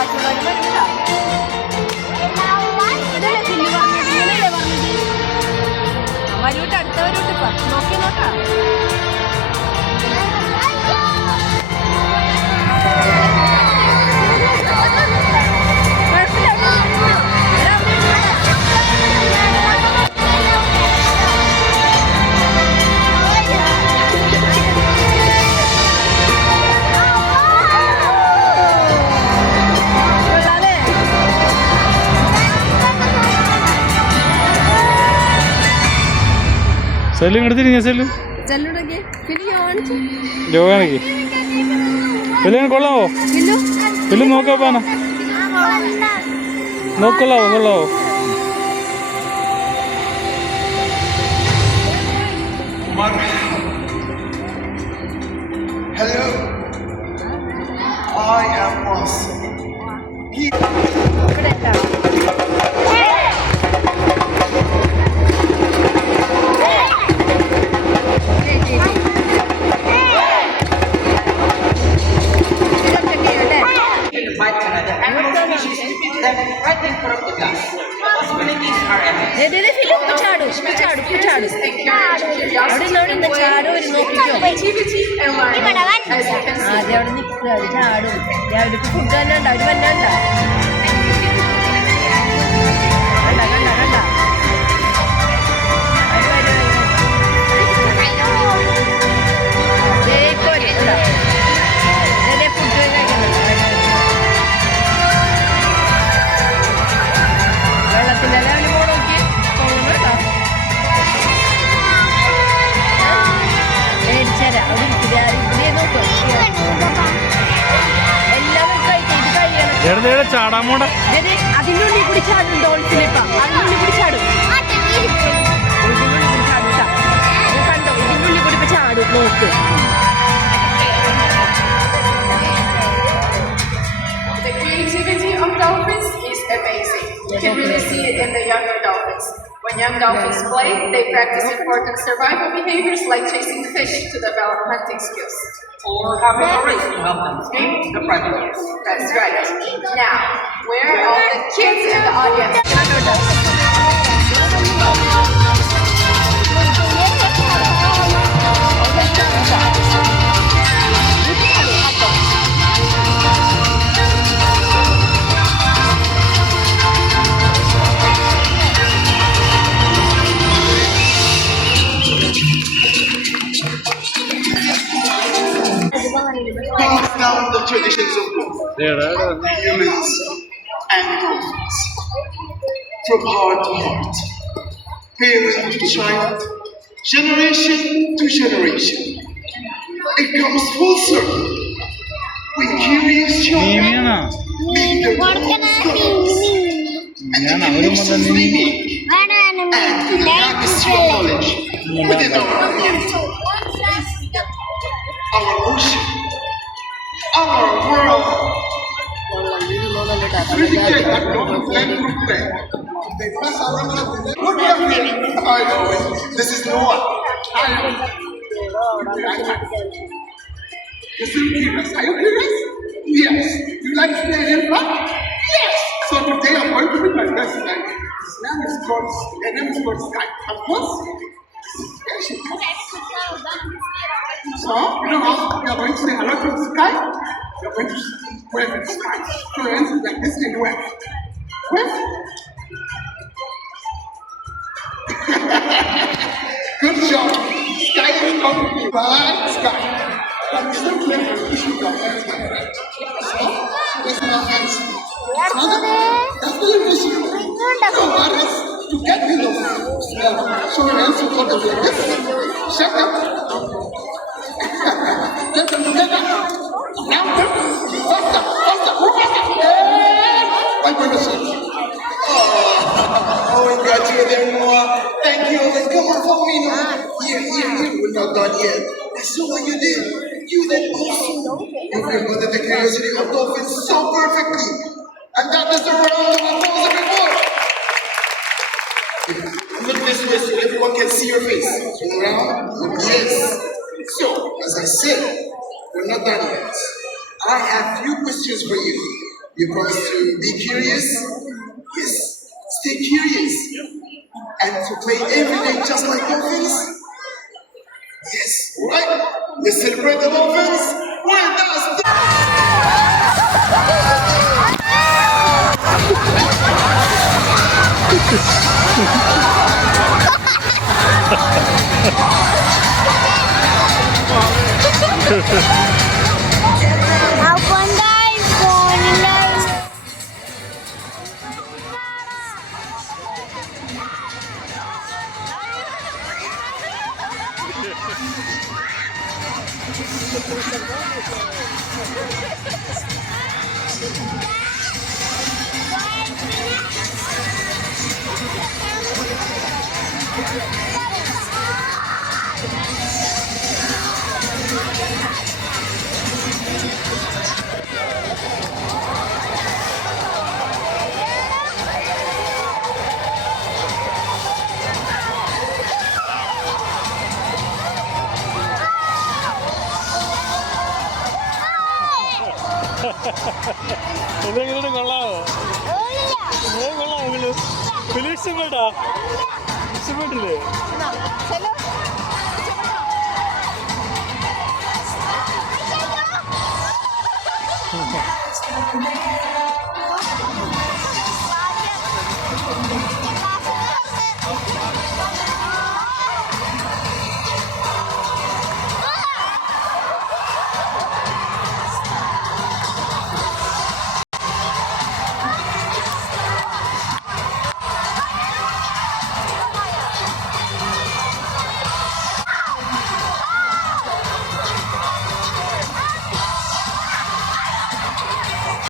ബാക്കിയുള്ളവരും വരണ്ട. വരൂട്ട് അടുത്തവരൂട്ട് ഇപ്പം നോക്കി നോക്കാം. സെല്ലും ഇങ്ങോട്ട് തിരിഞ്ഞ സെല്ല് യോഗാണെങ്കിൽ സെല്ലിന് കൊള്ളാവോ? സെല്ല് നോക്കാപ്പാന നോക്കൊള്ളാവോ? കൊള്ളാവോ? Hello, I am awesome. അവിടെ നിൽക്കുക, അത് ചാടും. അവർക്ക് ഫുഡ് തന്നെ ഉണ്ട്, അവർ വന്നണ്ട കണ്ട കണ്ട കണ്ട വെള്ളത്തിൻ്റെ ലെവൽ നോക്കി തോന്നുന്നുണ്ടോ? മേടിച്ചരാ അവിടെ ഇരിക്കുക, ഇവിടെ നോക്കും എല്ലാം കഴിച്ചിട്ട് കഴിയണം. ചാടാൻ പോണ്ട, അതിൻ്റെ ഉള്ളിൽ കൂടി ചാടും. ഡോൾഫിനിപ്പം അതിൻ്റെ ഉള്ളിൽ കൂടി ചാടും. കണ്ടോ, ഇതിൻ്റെ ഉള്ളിൽ കൂടി ഇപ്പൊ ചാടും. നോക്ക്, the creativity of dolphins is amazing. You can really see it in the younger dolphins. When young dolphins play, they practice important survival behaviors like chasing fish to develop hunting skills. Or having a race to help them escape the predators. That's right. Now, where are all the kids in the audience? Pass down the traditions of both humans and dolphins from heart to heart, parent to child, generation to generation. It comes full circle when curious children meet their dolphins and the connections they make and to the tapestry of knowledge within our community. Our ocean, our world. I know it. This is Noah. Listen, curious. Are you curious? Yes. You like to play in front? Yes. So today I'm going to be my best friend. His name is called Sky. Of course. Yes, she does. So, you know how we are going to say hello to the sky? We are going to wave at the sky. So your hands like this and wave. Wave. Good job. Sky is going to be right sky. But we still play with pushing your hands, my friend. So, let's now hands. That's the issue. So, that is to get rid of show your hands to go to this. Shut up. Get them together. Now, faster, faster, faster. My goodness. Oh, we got you there, Noah. Thank you. Let's come on for me, Noah. Here. We're not done yet. I saw what you did. You did awesome. You remembered the curiosity of dolphins so perfectly. And that is the round of applause, everyone. Look this way so everyone can see your face. Turn around. Yes. So, as I said, we're not done yet. I have few questions for you. You promise to be curious? Yes, stay curious. And to play every day just like dolphins? Yes, right? Let's celebrate the dolphins with us! ഇതെങ്ങനെ കൊള്ളാമോ? കൊള്ളാം. നിങ്ങൾ film ഇഷ്ടപ്പെട്ടാ? ഇഷ്ടപ്പെട്ടില്ലേ?